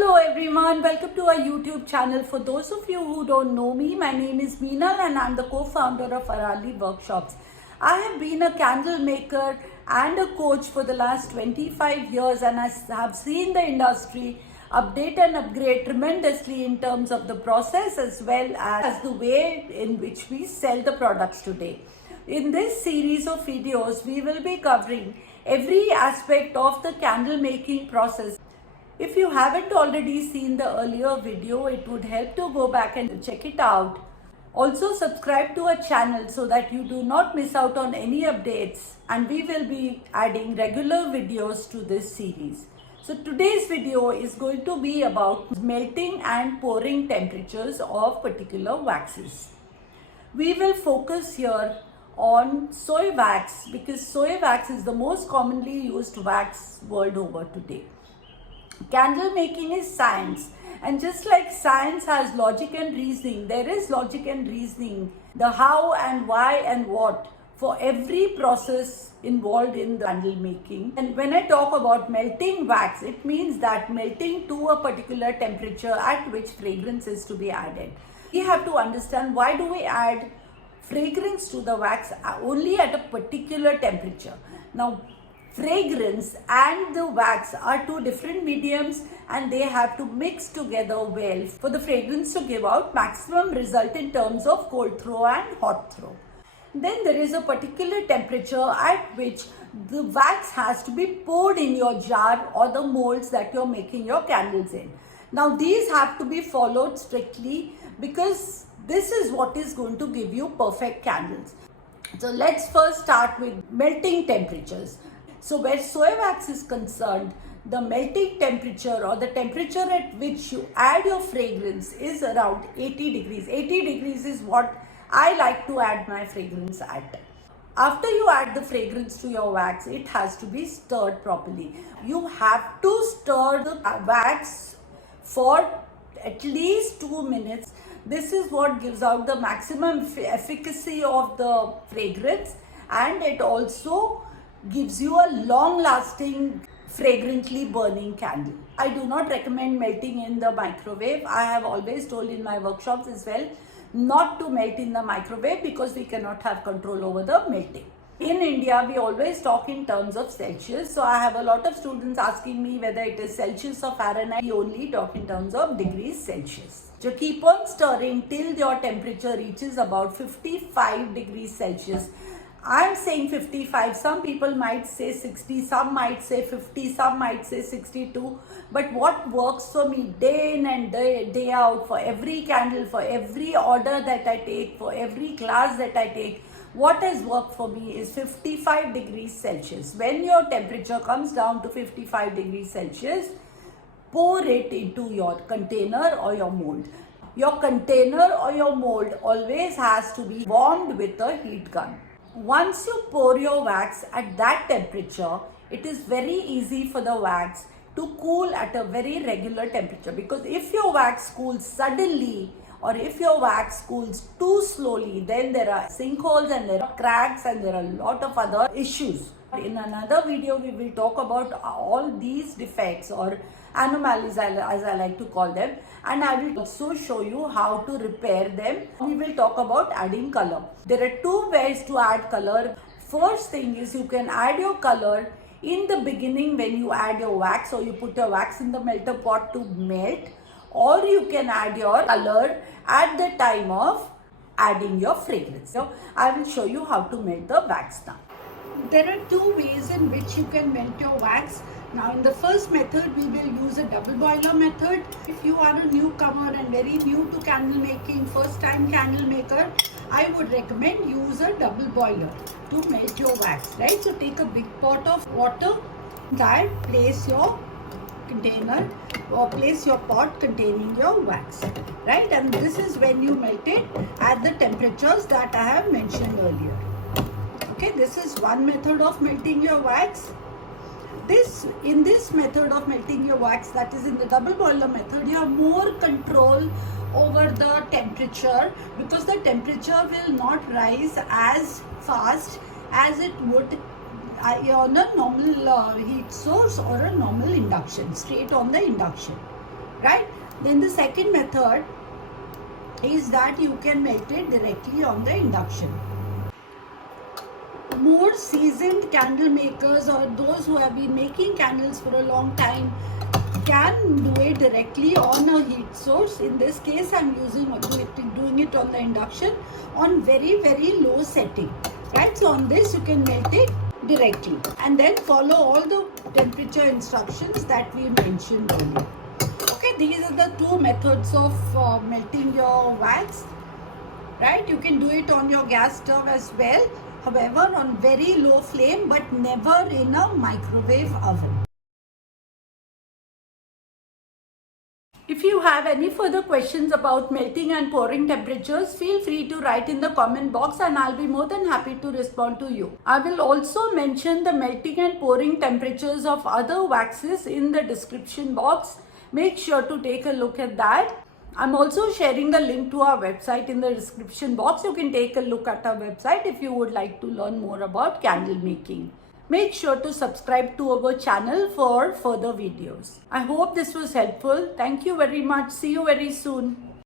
Hello everyone, welcome to our YouTube channel. For those of you who don't know me, my name is Meenal and I'm the co-founder of Arali Workshops. I have been a candle maker and a coach for the last 25 years and I have seen the industry update and upgrade tremendously in terms of the process as well as the way in which we sell the products today. In this series of videos, we will be covering every aspect of the candle making process. If you haven't already seen the earlier video, it would help to go back and check it out. Also subscribe to our channel so that you do not miss out on any updates, and we will be adding regular videos to this series. So today's video is going to be about melting and pouring temperatures of particular waxes. We will focus here on soy wax because soy wax is the most commonly used wax world over today. Candle making is science, and just like science has logic and reasoning, there is logic and reasoning, the how and why and what for every process involved in the candle making. And when I talk about melting wax, it means that melting to a particular temperature at which fragrance is to be added. We have to understand why do we add fragrance to the wax only at a particular temperature. Now, fragrance and the wax are two different mediums and they have to mix together well for the fragrance to give out maximum result in terms of cold throw and hot throw. Then there is a particular temperature at which the wax has to be poured in your jar or the molds that you're making your candles in. Now these have to be followed strictly because this is what is going to give you perfect candles. So let's first start with melting temperatures. So where soy wax is concerned, the melting temperature or the temperature at which you add your fragrance is around 80 degrees. 80 degrees is what I like to add my fragrance at. After you add the fragrance to your wax, it has to be stirred properly. You have to stir the wax for at least 2 minutes. This is what gives out the maximum efficacy of the fragrance, and it also gives you a long-lasting, fragrantly burning candle. I do not recommend melting in the microwave. I have always told in my workshops as well not to melt in the microwave because we cannot have control over the melting. In India, we always talk in terms of Celsius. So I have a lot of students asking me whether it is Celsius or Fahrenheit. We only talk in terms of degrees Celsius. So keep on stirring till your temperature reaches about 55 degrees Celsius. I'm saying 55, some people might say 60, some might say 50, some might say 62. But what works for me day in and day out, for every candle, for every order that I take, for every class that I take, what has worked for me is 55 degrees Celsius. When your temperature comes down to 55 degrees Celsius, pour it into your container or your mold. Your container or your mold always has to be warmed with a heat gun. Once you pour your wax at that temperature, it is very easy for the wax to cool at a very regular temperature, because if your wax cools suddenly or if your wax cools too slowly, then there are sinkholes and there are cracks and there are a lot of other issues. In another video, we will talk about all these defects or anomalies as I like to call them, and I will also show you how to repair them. We will talk about adding color. There are two ways to add color. First thing is you can add your color in the beginning when you add your wax, or you put your wax in the melter pot to melt, or you can add your color at the time of adding your fragrance. So I will show you how to melt the wax now. There are two ways in which you can melt your wax. Now in the first method, we will use a double boiler method. If you are a newcomer and very new to candle making, first time candle maker, I would recommend use a double boiler to melt your wax, right? So take a big pot of water, that place your container or place your pot containing your wax, right? And this is when you melt it at the temperatures that I have mentioned earlier. Okay, this is one method of melting your wax. In this method of melting your wax, that is in the double boiler method, you have more control over the temperature because the temperature will not rise as fast as it would on a normal heat source or a normal induction, straight on the induction. right? Then the second method is that you can melt it directly on the induction. More seasoned candle makers or those who have been making candles for a long time can do it directly on a heat source. In this case, I'm doing it on the induction on very, very low setting, right? So on this, you can melt it directly and then follow all the temperature instructions that we mentioned earlier. Okay, these are the two methods of melting your wax, right? You can do it on your gas stove as well, however on very low flame, but never in a microwave oven. If you have any further questions about melting and pouring temperatures, feel free to write in the comment box and I'll be more than happy to respond to you. I will also mention the melting and pouring temperatures of other waxes in the description box. Make sure to take a look at that. I'm also sharing the link to our website in the description box. You can take a look at our website if you would like to learn more about candle making. Make sure to subscribe to our channel for further videos. I hope this was helpful. Thank you very much. See you very soon.